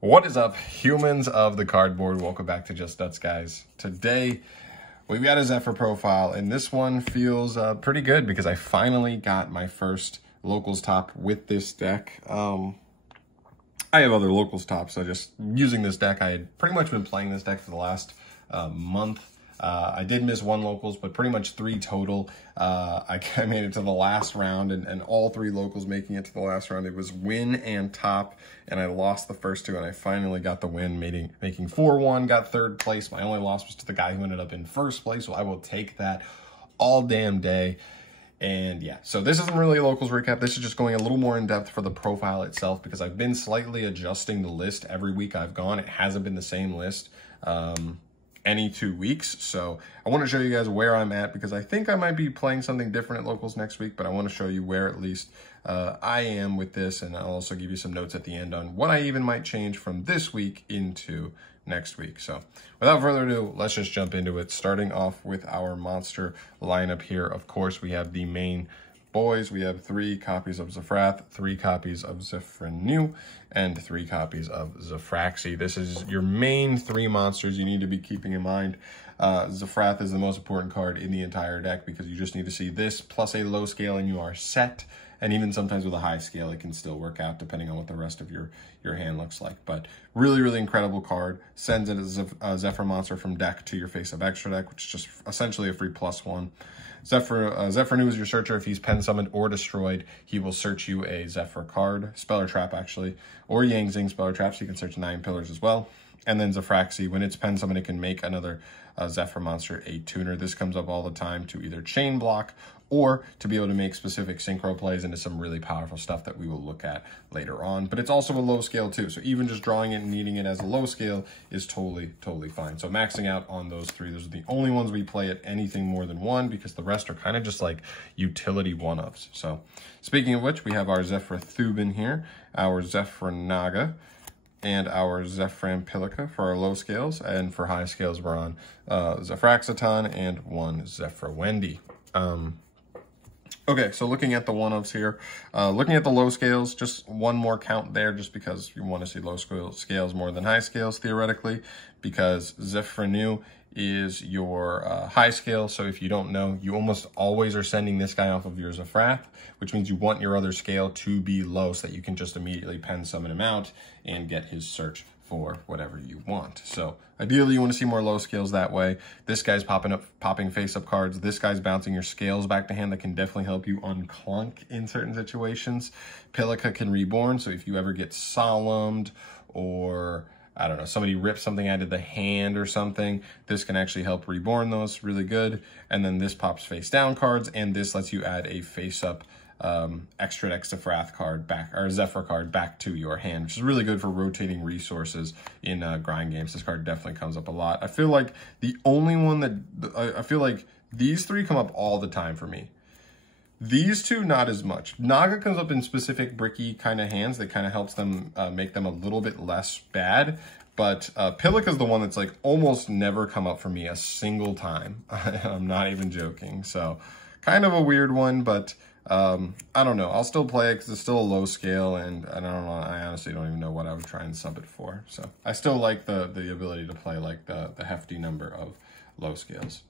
What is up, humans of the cardboard? Welcome back to Just Nuts, guys. Today, we've got a ZEFRA profile, and this one feels pretty good because I finally got my first locals top with this deck. I have other locals tops, so just using this deck, I had pretty much been playing this deck for the last month. I did miss one locals, but pretty much 3 total. I made it to the last round, and all 3 locals making it to the last round. It was win and top, and I lost the first 2, and I finally got the win, making 4-1, got 3rd place. My only loss was to the guy who ended up in 1st place, so I will take that all damn day. And yeah, so this isn't really a locals recap. This is just going a little more in depth for the profile itself because I've been slightly adjusting the list every week I've gone. It hasn't been the same list any 2 weeks. So I want to show you guys where I'm at because I think I might be playing something different at locals next week, but I want to show you where at least I am with this. And I'll also give you some notes at the end on what I even might change from this week into next week. So without further ado, let's just jump into it. Starting off with our monster lineup here. Of course, we have the main boys. We have 3 copies of ZEFRA, 3 copies of ZEFRA, and 3 copies of ZEFRAXY. This is your main 3 monsters you need to be keeping in mind. ZEFRA is the most important card in the entire deck because you just need to see this plus a low scale and you are set. And even sometimes with a high scale, it can still work out depending on what the rest of your hand looks like. But really, really incredible card. Sends in a ZEFRA monster from deck to your face-up extra deck, which is just essentially a free +1. ZEFRA is your searcher. If he's pen summoned or destroyed, he will search you a ZEFRA card, spell or trap actually, or Yang Zing spell or trap, so you can search 9 pillars as well. And then ZEFRAXY, when it's pen summoned, it can make another ZEFRA monster a tuner. This comes up all the time to either chain block or to be able to make specific synchro plays into some really powerful stuff that we will look at later on. But it's also a low scale too, so even just drawing it and needing it as a low scale is totally fine. So maxing out on those 3, those are the only ones we play at anything more than 1 because the rest are kind of just like utility one-ofs. So speaking of which, we have our ZEFRA Thubin here, our ZEFRA Naga, and our ZEFRA for our low scales, and for high scales we're on ZEFRAXATON and 1 ZEFRA Wendy. Okay, so looking at the one-ofs here, looking at the low scales, just one more count there just because you want to see low scales more than high scales theoretically, because ZEFRA is your high scale. So if you don't know, you almost always are sending this guy off of your ZEFRA, which means you want your other scale to be low so that you can just immediately pen summon him out and get his search for whatever you want. So ideally you want to see more low scales that way. This guy's popping face-up cards. This guy's bouncing your scales back to hand. That can definitely help you unclunk in certain situations. Pilica can reborn, so if you ever get solemned or I don't know, somebody rips something out of the hand or something, this can actually help reborn those really good. And then this pops face down cards, and this lets you add a face-up extra deck ZEFRA card back, or ZEFRA card back to your hand, which is really good for rotating resources in grind games. This card definitely comes up a lot. I feel like the only one that I feel like these 3 come up all the time for me. These 2, not as much. Naga comes up in specific bricky kind of hands that kind of helps them make them a little bit less bad. But Pilica is the one that's like almost never come up for me a single time. I'm not even joking. So kind of a weird one, but I don't know. I'll still play it because it's still a low scale, and I don't know. I honestly don't even know what I would try and sub it for. So I still like the ability to play like the hefty number of low scales.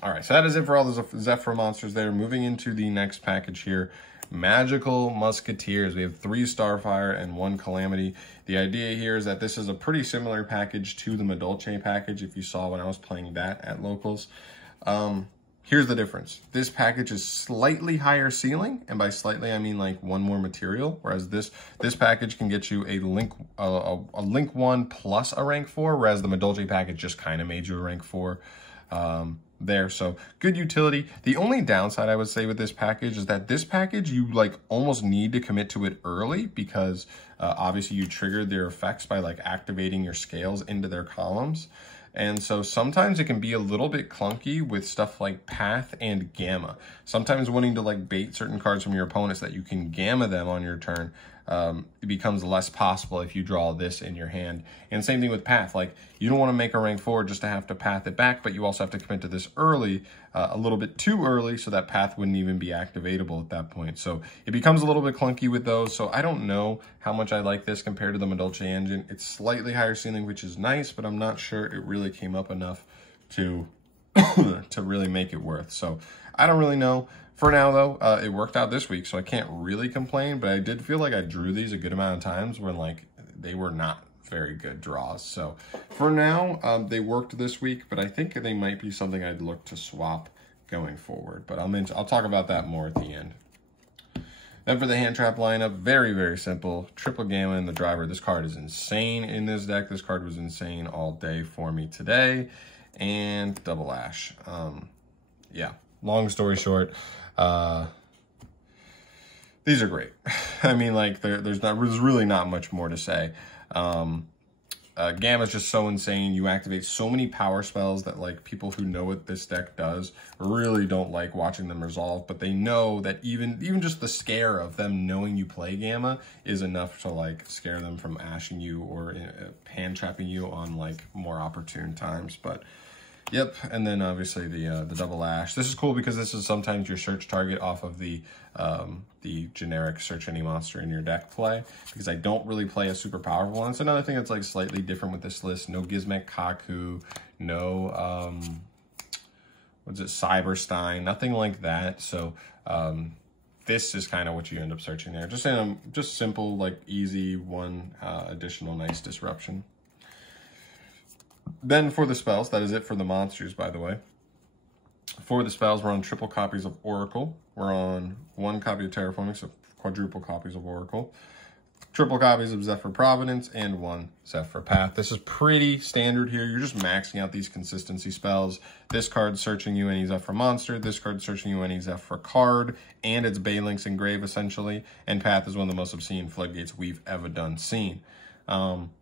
All right, so that is it for all the ZEFRA monsters there. Moving into the next package here, Magical Musketeers. We have 3 Starfire and 1 Calamity. The idea here is that this is a pretty similar package to the Madolche package if you saw when I was playing that at locals. Here's the difference. This package is slightly higher ceiling, and by slightly I mean like 1 more material, whereas this package can get you a link 1 plus a rank 4, whereas the Madolche package just kind of made you a rank 4. There, so good utility. The only downside I would say with this package is that this package you like almost need to commit to it early because obviously you triggered their effects by like activating your scales into their columns, and so sometimes it can be a little bit clunky with stuff like Path and Gamma. Sometimes wanting to like bait certain cards from your opponents that you can Gamma them on your turn it becomes less possible if you draw this in your hand. And same thing with path. Like, you don't want to make a rank 4 just to have to path it back, but you also have to commit to this early, a little bit too early, so that path wouldn't even be activatable at that point. So it becomes a little bit clunky with those. So I don't know how much I like this compared to the Medolce engine. It's slightly higher ceiling, which is nice, but I'm not sure it really came up enough to to really make it worth. So I don't really know. For now, though, it worked out this week, so I can't really complain, but I did feel like I drew these a good amount of times when, like, they were not very good draws. So for now, they worked this week, but I think they might be something I'd look to swap going forward. But I'll talk about that more at the end. Then for the hand trap lineup, very, very simple. Triple Gamma in the driver. This card is insane in this deck. This card was insane all day for me today. And double Ash. Yeah, long story short, these are great. I mean, like, there's really not much more to say. Gamma's just so insane. You activate so many power spells that, like, people who know what this deck does really don't like watching them resolve, but they know that even just the scare of them knowing you play Gamma is enough to, like, scare them from ashing you or hand trapping you on, like, more opportune times. But yep, and then obviously the double Ash. This is cool because this is sometimes your search target off of the generic search any monster in your deck play, because I don't really play a super powerful one. It's another thing that's, like, slightly different with this list. No Gizmek Kaku, no what's it, Cyberstein, nothing like that. So this is kind of what you end up searching there. Just simple, like, easy one additional nice disruption. Then for the spells, that is it for the monsters, by the way. For the spells, we're on triple copies of Oracle. We're on 1 copy of Terraforming, so quadruple copies of Oracle. Triple copies of ZEFRA Providence, and 1 ZEFRA Path. This is pretty standard here. You're just maxing out these consistency spells. This card's searching you any ZEFRA monster. This card's searching you any ZEFRA card, and it's Baelink's Engrave, essentially. And Path is one of the most obscene floodgates we've ever seen.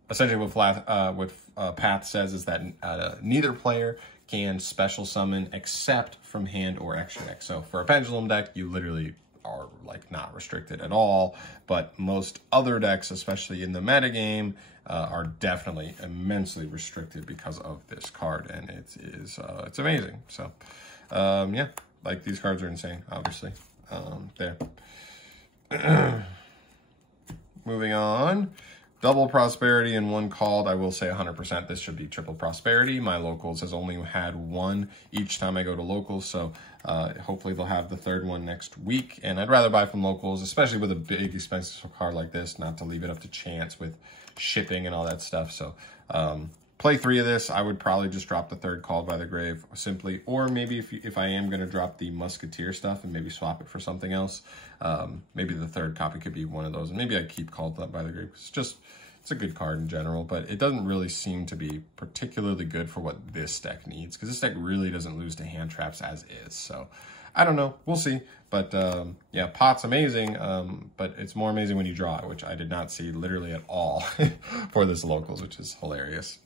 Essentially what Path says is that neither player can special summon except from hand or extra deck. So for a Pendulum deck, you literally are, like, not restricted at all, but most other decks, especially in the metagame, are definitely immensely restricted because of this card, and it's amazing. So yeah, like, these cards are insane, obviously. There. Moving on. Double Prosperity and 1 called. I will say 100% this should be Triple Prosperity. My locals has only had 1 each time I go to locals, so hopefully they'll have the 3rd one next week. And I'd rather buy from locals, especially with a big expensive card like this, not to leave it up to chance with shipping and all that stuff. So play 3 of this. I would probably just drop the 3rd Called by the Grave simply, or maybe if I am going to drop the Musketeer stuff and maybe swap it for something else, maybe the 3rd copy could be one of those, and maybe I'd keep Called by the Grave. It's a good card in general, but it doesn't really seem to be particularly good for what this deck needs, because this deck really doesn't lose to hand traps as is. So I don't know, we'll see. But yeah, Pot's amazing, but it's more amazing when you draw it, which I did not see literally at all for this locals, which is hilarious.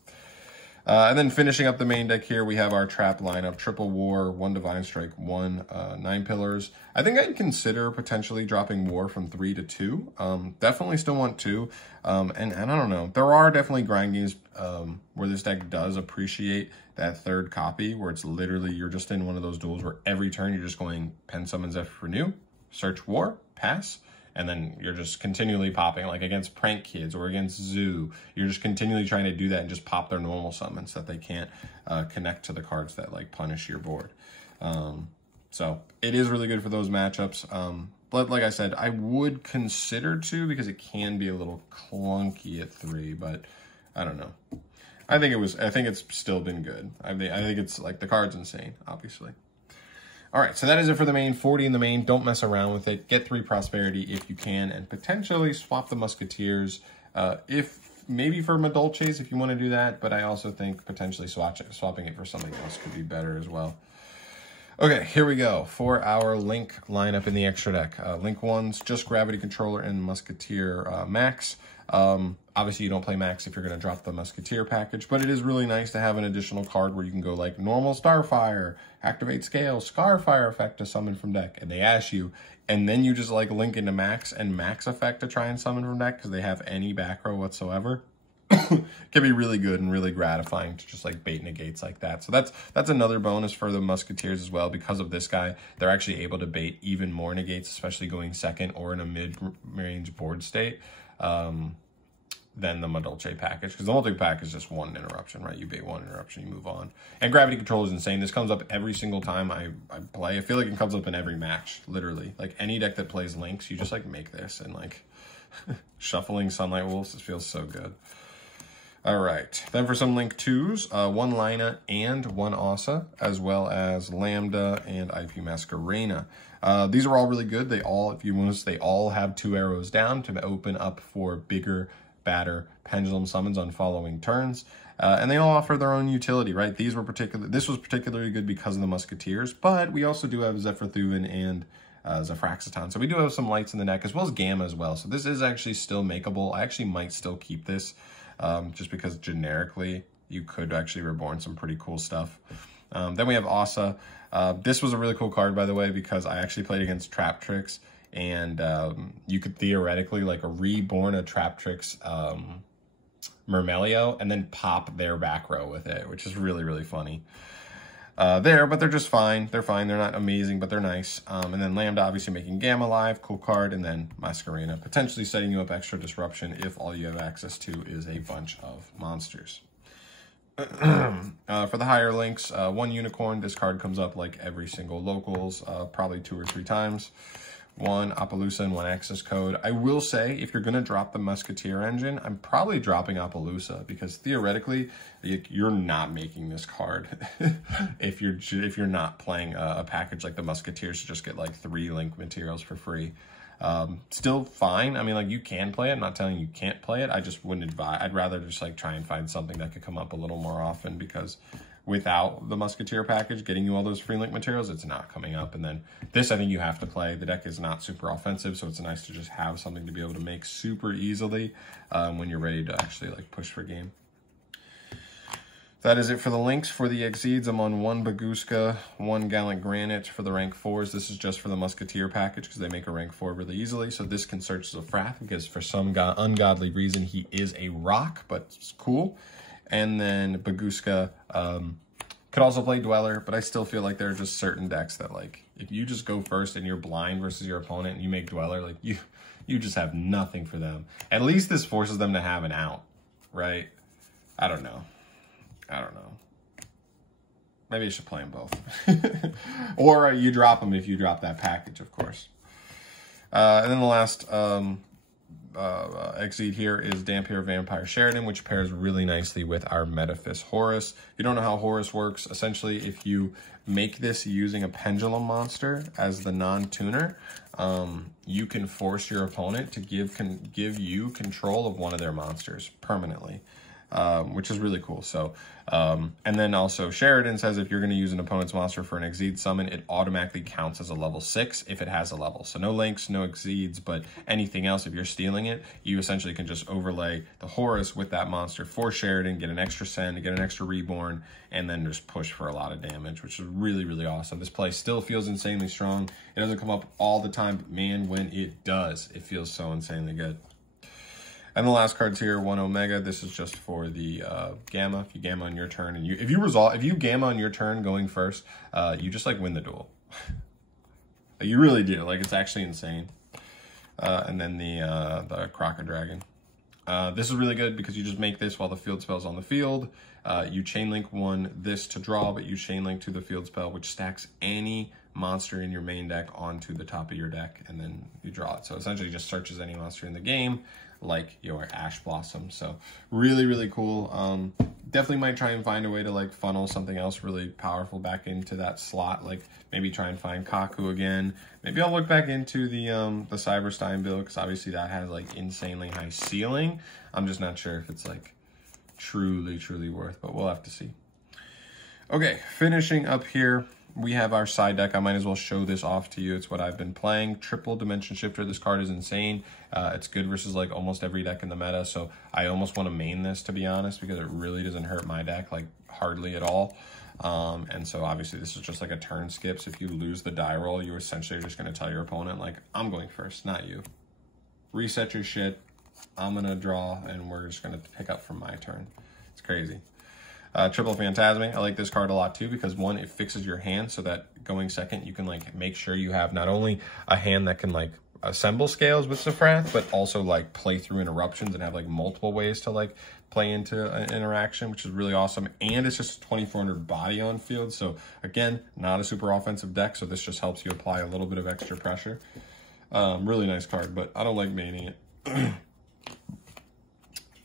And then finishing up the main deck here, we have our trap lineup: Triple War, 1 Divine Strike, 1 9 Pillars. I think I'd consider potentially dropping War from 3 to 2. Definitely still want 2. And I don't know. There are definitely grind games where this deck does appreciate that 3rd copy, where it's literally, you're just in one of those duels where every turn you're just going Pen Summon ZEFRA Renew, search War, pass, and then you're just continually popping, like against Prank Kids or against Zoo. You're just continually trying to do that and just pop their normal summons so that they can't connect to the cards that, like, punish your board. So it is really good for those matchups. But like I said, I would consider 2 because it can be a little clunky at 3, but I don't know. I think it's still been good. I think it's, like, the card's insane, obviously. All right, so that is it for the main. 40 in the main. Don't mess around with it. Get 3 Prosperity if you can, and potentially swap the Musketeers maybe for Medolces if you want to do that, but I also think potentially swapping it for something else could be better as well. Okay, here we go for our Link lineup in the extra deck. Link 1's just Gravity Controller and Musketeer Max. Obviously, you don't play max if you're going to drop the Musketeer package, but it is really nice to have an additional card where you can go like normal Starfire, activate scale, Scarfire effect to summon from deck, and they ask you, and then you just like link into max and max effect to try and summon from deck because they have any back row whatsoever. Can be really good and really gratifying to just like bait negates like that. So that's another bonus for the Musketeers as well. Because of this guy, they're actually able to bait even more negates, especially going second or in a mid-range board state. Than the Madolche package, because the multi pack is just one interruption, right? You bait one interruption, you move on. And gravity control is insane. This comes up every single time I play. I feel like it comes up in every match, literally. Like any deck that plays links, you just like make this and like shuffling Sunlight Wolves. It feels so good. All right, then for some link 2s, one Lina and one Ossa, as well as Lambda and IP Masquerena. These are all really good. They all, if you notice, they all have 2 arrows down to open up for bigger, badder pendulum summons on following turns, and they all offer their own utility, right? This was particularly good because of the Musketeers, but we also do have ZEFRA Thuvin and Zefraxiton, so we do have some lights in the deck as well as Gamma as well. So this is actually still makeable. I actually might still keep this, just because generically you could actually reborn some pretty cool stuff. Then we have Ossa. This was a really cool card, by the way, because I actually played against Trap Tricks. And you could theoretically like reborn a Trap Tricks Myrmelio and then pop their back row with it, which is really, really funny. But they're just fine. They're fine. They're not amazing, but they're nice. And then Lambda obviously making Gamma live, cool card. And then Masquerena, potentially setting you up extra disruption if all you have access to is a bunch of monsters. For the higher links, one Unicorn. This card comes up like every single locals, probably 2 or 3 times. One Appaloosa and one access code. I will say, if you're going to drop the Musketeer engine, I'm probably dropping Appaloosa because theoretically, you're not making this card if you're not playing a package like the Musketeers to just get like 3 link materials for free. Still fine. I mean, like, you can play it. I'm not telling you can't play it. I just wouldn't advise. I'd rather just like try and find something that could come up a little more often, because without the Musketeer package getting you all those free link materials, it's not coming up. And then this, I think you have to play. The deck is not super offensive, so it's nice to just have something to be able to make super easily when you're ready to actually like push for game. That is it for the links. For the Exceeds, I'm on 1 Baguska, 1 Gallant Granite for the rank 4s. This is just for the Musketeer package because they make a rank 4 really easily. So this can search as a Frath because for some ungodly reason he is a rock, but it's cool. And then Baguska could also play Dweller, but I still feel like there are just certain decks that, like, if you just go first and you're blind versus your opponent and you make Dweller, like, you just have nothing for them. At least this forces them to have an out, right? I don't know. Maybe you should play them both. Or you drop them if you drop that package, of course. And then the last Exceed here is Dampier Vampire Sheridan, which pairs really nicely with our Metaphys Horus. If you don't know how Horus works, essentially if you make this using a Pendulum monster as the non-tuner, you can force your opponent to give you control of one of their monsters permanently. Which is really cool. So, and then also Sheridan says if you're going to use an opponent's monster for an Exceed summon, it automatically counts as a level 6 if it has a level. So no links, no Exceeds, but anything else, if you're stealing it, you essentially can just overlay the Horus with that monster for Sheridan, get an extra send, get an extra reborn, and then just push for a lot of damage, which is really, really awesome. This play still feels insanely strong. It doesn't come up all the time, but man, when it does, it feels so insanely good. And the last card's here, 1 Omega. This is just for the Gamma. If you Gamma on your turn, and if you Gamma on your turn going first, you just like win the duel. You really do. Like, it's actually insane. And then the Crocker Dragon. This is really good because you just make this while the field spell's on the field. You chainlink this to draw, but you chainlink to the field spell, which stacks any monster in your main deck onto the top of your deck, and then you draw it. So essentially just searches any monster in the game, like your Ash Blossom. So really, really cool. Definitely might try and find a way to like funnel something else really powerful back into that slot. Like maybe try and find Kaku again. Maybe I'll look back into the Cyberstein build, because obviously that has like insanely high ceiling. I'm just not sure if it's like truly worth, but we'll have to see. Okay, finishing up here. we have our side deck. I might as well show this off to you. It's what I've been playing. Triple Dimension Shifter. This card is insane. It's good versus like almost every deck in the meta, so I almost want to main this, to be honest, because it really doesn't hurt my deck like hardly at all. And so obviously this is just like a turn skip. So if you lose the die roll, you essentially are just going to tell your opponent, like, I'm going first, not you. Reset your shit. I'm going to draw, and we're just going to pick up from my turn. It's crazy. Triple Phantasmic. I like this card a lot too because, one, it fixes your hand so that going second, you can like make sure you have not only a hand that can like assemble scales with ZEFRA, but also like play through interruptions and have like multiple ways to like play into an interaction, which is really awesome. And it's just 2,400 body on field. So again, not a super offensive deck. So this just helps you apply a little bit of extra pressure. Really nice card, but I don't like maining it.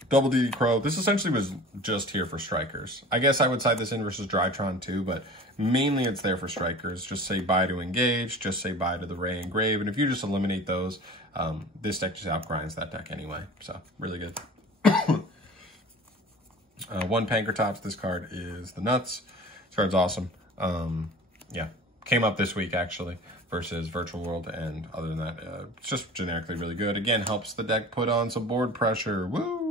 Double DD Crow. This essentially was just here for strikers. I guess I would side this in versus Drytron too, but mainly it's there for strikers. Just say bye to engage, just say bye to the Ray and Grave, and if you just eliminate those, this deck just outgrinds that deck anyway. So really good. One Pankratops. This card is the nuts. This card's awesome. Yeah, came up this week actually versus Virtual World, and other than that, it's just generically really good. Again, helps the deck put on some board pressure. Woo!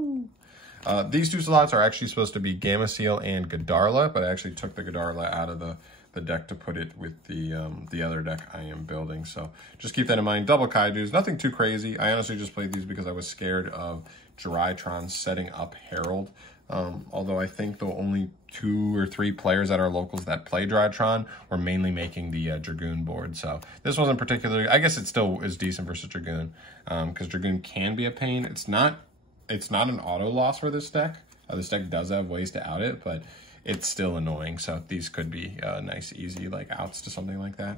These two slots are actually supposed to be Gamma Seal and Godarla, but I actually took the Godarla out of the deck to put it with the other deck I am building. So just keep that in mind. Double Kaijus, nothing too crazy. I honestly just played these because I was scared of Drytron setting up Herald. Although I think the only 2 or 3 players at our locals that play Drytron were mainly making the Dragoon board. So this wasn't particularly, I guess it still is decent versus Dragoon, because Dragoon can be a pain. It's not an auto loss for this deck. This deck does have ways to out it, but it's still annoying. So these could be nice, easy like outs to something like that.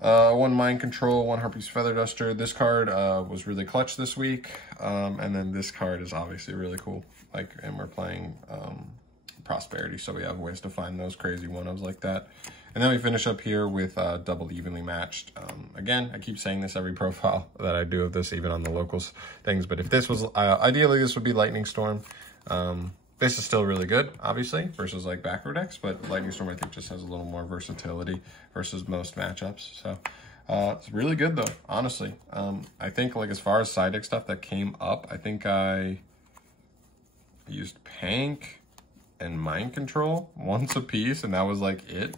One Mind Control, one Harpy's Feather Duster. This card was really clutch this week. And then this card is obviously really cool. Like, and we're playing Prosperity, so we have ways to find those crazy one-ofs like that. And then we finish up here with double evenly matched. Again, I keep saying this every profile that I do of this, even on the locals things. But if this was, ideally this would be Lightning Storm. This is still really good, obviously, versus like back row decks. But Lightning Storm, I think, just has a little more versatility versus most matchups. So it's really good, though, honestly. I think, like, as far as side deck stuff that came up, I think I used Pank and Mind Control once a piece, and that was like it.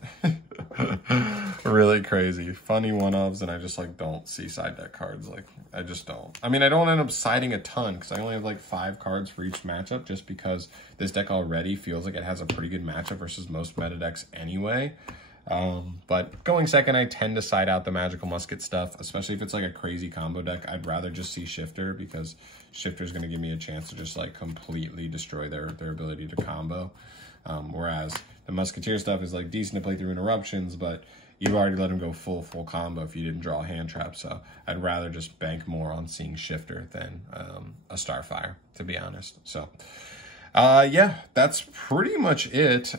Really crazy. Funny one-ofs, and I just like don't see side deck cards. Like, I just don't. I mean, I don't end up siding a ton because I only have like 5 cards for each matchup, just because this deck already feels like it has a pretty good matchup versus most meta decks anyway. But going second, I tend to side out the Magical Musket stuff, especially if it's like a crazy combo deck. I'd rather just see Shifter, because Shifter is going to give me a chance to just like completely destroy their ability to combo. Whereas the Musketeer stuff is like decent to play through interruptions, but you've already let him go full combo if you didn't draw a hand trap. So I'd rather just bank more on seeing Shifter than a Starfire, to be honest. So yeah, that's pretty much it.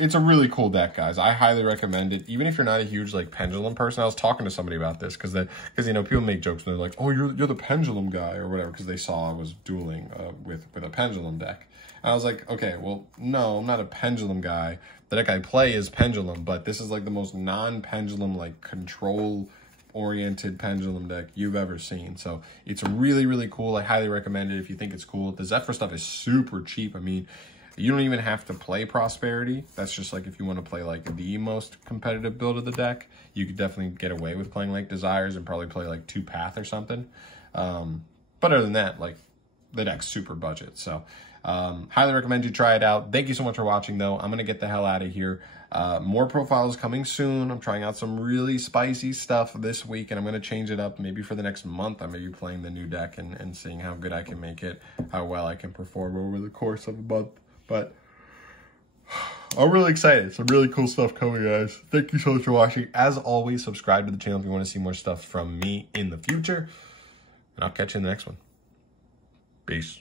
It's a really cool deck, guys. I highly recommend it. Even if you're not a huge like Pendulum person, I was talking to somebody about this because you know, people make jokes and they're like, "Oh, you're the Pendulum guy" or whatever, because they saw I was dueling with a Pendulum deck. And I was like, okay, well, no, I'm not a Pendulum guy. The deck I play is Pendulum, but this is like the most non-Pendulum, like control-oriented Pendulum deck you've ever seen. So it's really, really cool. I highly recommend it if you think it's cool. The ZEFRA stuff is super cheap. I mean, you don't even have to play Prosperity. That's just like if you want to play like the most competitive build of the deck, you could definitely get away with playing like Desires and probably play like 2 Path or something. But other than that, like, the deck's super budget. So highly recommend you try it out. Thank you so much for watching, though. I'm going to get the hell out of here. More profiles coming soon. I'm trying out some really spicy stuff this week, and I'm going to change it up. Maybe for the next month, I may be playing the new deck and seeing how good I can make it, how well I can perform over the course of a month. But I'm really excited. Some really cool stuff coming, guys. Thank you so much for watching. As always, subscribe to the channel if you want to see more stuff from me in the future. And I'll catch you in the next one. Peace.